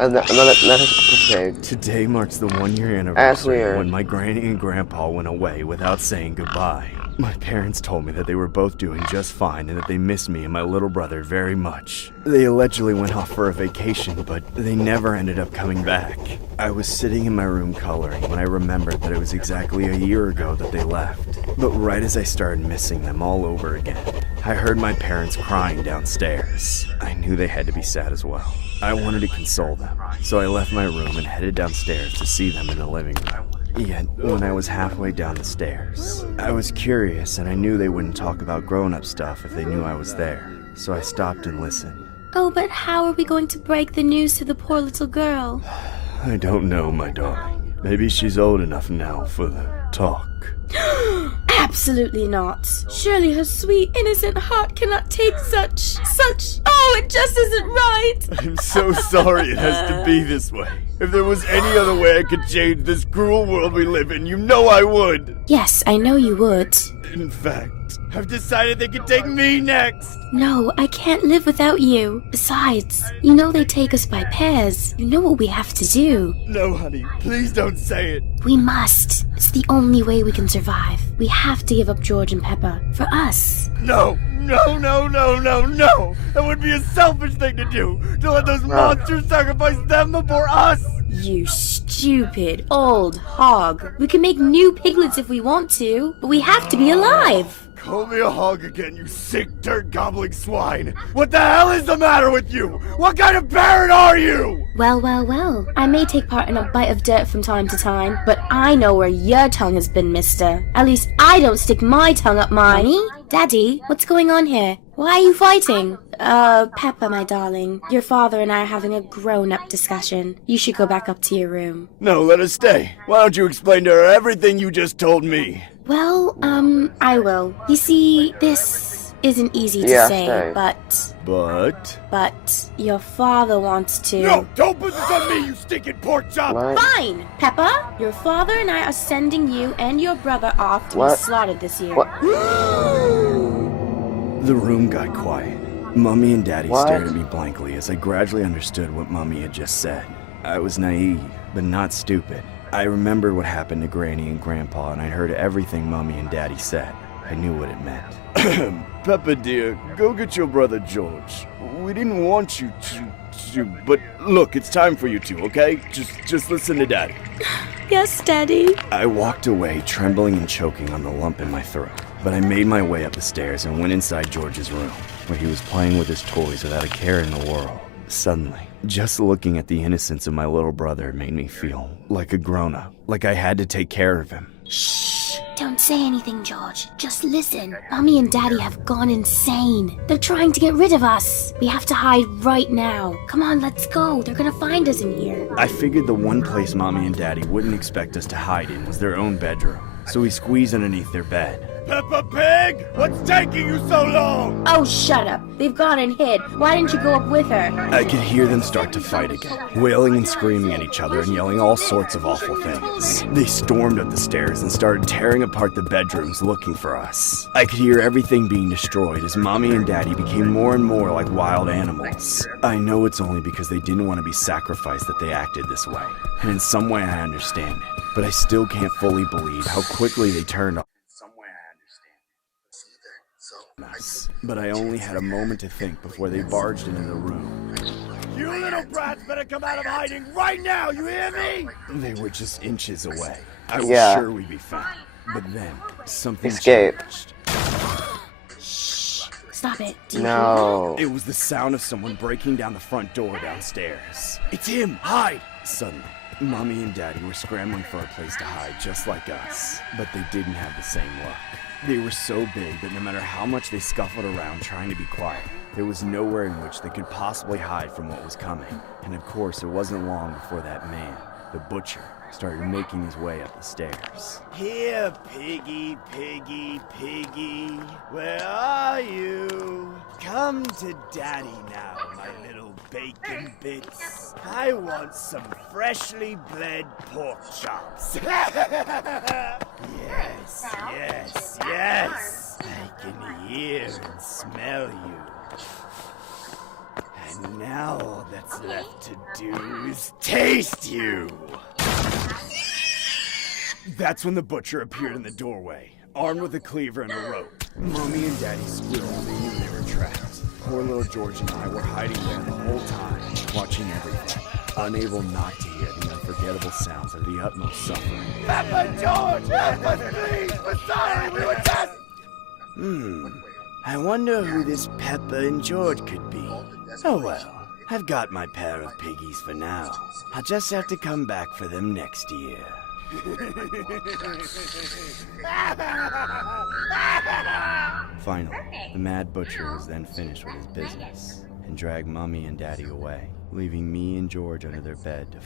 Another pig. Today marks the 1-year That's anniversary weird. when my granny and grandpa went away without saying goodbye. My parents told me that they were both doing just fine and that they missed me and my little brother very much. They allegedly went off for a vacation, but they never ended up coming back. I was sitting in my room coloring when I remembered that it was exactly a year ago that they left. But right as I started missing them all over again, I heard my parents crying downstairs. I knew they had to be sad as well. I wanted to console them, so I left my room and headed downstairs to see them in the living room. Yet, when I was halfway down the stairs, I was curious and I knew they wouldn't talk about grown-up stuff if they knew I was there, so I stopped and listened. Oh, but how are we going to break the news to the poor little girl? I don't know, my darling. Maybe she's old enough now for the talk. Absolutely not. Surely her sweet, innocent heart cannot take such... Oh, it just isn't right. I'm so sorry it has to be this way. If there was any other way I could change this cruel world we live in, you know I would. Yes, I know you would. In fact, I've decided they could take me next. No, I can't live without you. Besides, you know they take us by pairs. You know what we have to do. No, honey, please don't say it. We must. It's the only way we can survive. We have to give up George and Peppa. For us. No. That would be a selfish thing to do. To let those monsters sacrifice them before us. You stupid old hog. We can make new piglets if we want to, but we have to be alive. Call me a hog again, you sick dirt gobbling swine. What the hell is the matter with you? What kind of parent are you? Well. I may take part in a bite of dirt from time to time, but I know where your tongue has been, mister. At least I don't stick my tongue up mine. Mommy? Daddy, what's going on here? Why are you fighting? Peppa, my darling. Your father and I are having a grown-up discussion. You should go back up to your room. No, let us stay. Why don't you explain to her everything you just told me? Well, I will. You see, this isn't easy to say, stay. But your father wants to... No, don't put this on me, you stinking pork chop! What? Fine! Peppa, your father and I are sending you and your brother off to be slaughtered this year. What? The room got quiet. Mummy and Daddy stared at me blankly as I gradually understood what Mummy had just said. I was naive, but not stupid. I remembered what happened to Granny and Grandpa, and I heard everything Mummy and Daddy said. I knew what it meant. Peppa dear, go get your brother George. We didn't want you to, but look, it's time for you to, okay? Just listen to Daddy. Yes, Daddy. I walked away, trembling and choking on the lump in my throat. But I made my way up the stairs and went inside George's room, where he was playing with his toys without a care in the world. Suddenly, just looking at the innocence of my little brother made me feel like a grown-up, like I had to take care of him. Shh! Don't say anything, George. Just listen. Mommy and Daddy have gone insane. They're trying to get rid of us. We have to hide right now. Come on, let's go. They're gonna find us in here. I figured the one place Mommy and Daddy wouldn't expect us to hide in was their own bedroom, so we squeezed underneath their bed. Peppa Pig! What's taking you so long? Oh, shut up. They've gone and hid. Why didn't you go up with her? I could hear them start to fight again, wailing and screaming at each other and yelling all sorts of awful things. They stormed up the stairs and started tearing apart the bedrooms looking for us. I could hear everything being destroyed as Mommy and Daddy became more and more like wild animals. I know it's only because they didn't want to be sacrificed that they acted this way, and in some way I understand it, but I still can't fully believe how quickly they turned on. But I only had a moment to think before they barged into the room. You little brats better come out of hiding right now, you hear me? They were just inches away. I was sure we'd be found. But then, something changed. Shh! Stop it. Do you No. It was the sound of someone breaking down the front door downstairs. It's him! Hide! Suddenly, Mommy and Daddy were scrambling for a place to hide just like us. But they didn't have the same luck. They were so big that no matter how much they scuffled around trying to be quiet, there was nowhere in which they could possibly hide from what was coming. And of course, it wasn't long before that man, the butcher, started making his way up the stairs. Here, piggy, piggy, piggy, where are you? Come to Daddy now, my little bacon bits. I want some freshly bled pork chops. Yes. I can hear and smell you. And Now all that's left to do is taste you! That's when the butcher appeared in the doorway, armed with a cleaver and a rope. Mommy and Daddy squealed when they knew they were trapped. Poor little George and I were hiding there the whole time, watching everything, unable not to hear the unforgettable sounds of the utmost suffering. Peppa, George, help us, please! We're sorry, we were just... I wonder who this Peppa and George could be. Oh well, I've got my pair of piggies for now. I'll just have to come back for them next year. Finally, the mad butcher was then finished with his business and dragged Mommy and Daddy away, leaving me and George under their bed to